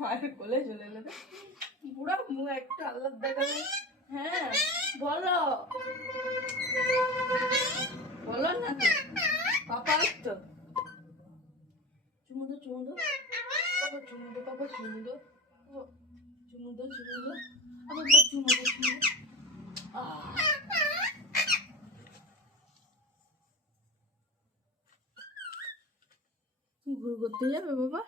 মায়ের কোলে চলে এলো পুরো মুখ একটু আল্লাহ দেখাবে। হ্যাঁ বলো বলো না তো পাপা তো চুমুদো চুমুদো পাপা চুমুদো পাপা চুমুদো চুমুদো চুমুদো আবার চুমুদো চুমুদো ঘুর করতে যাবে বাবা?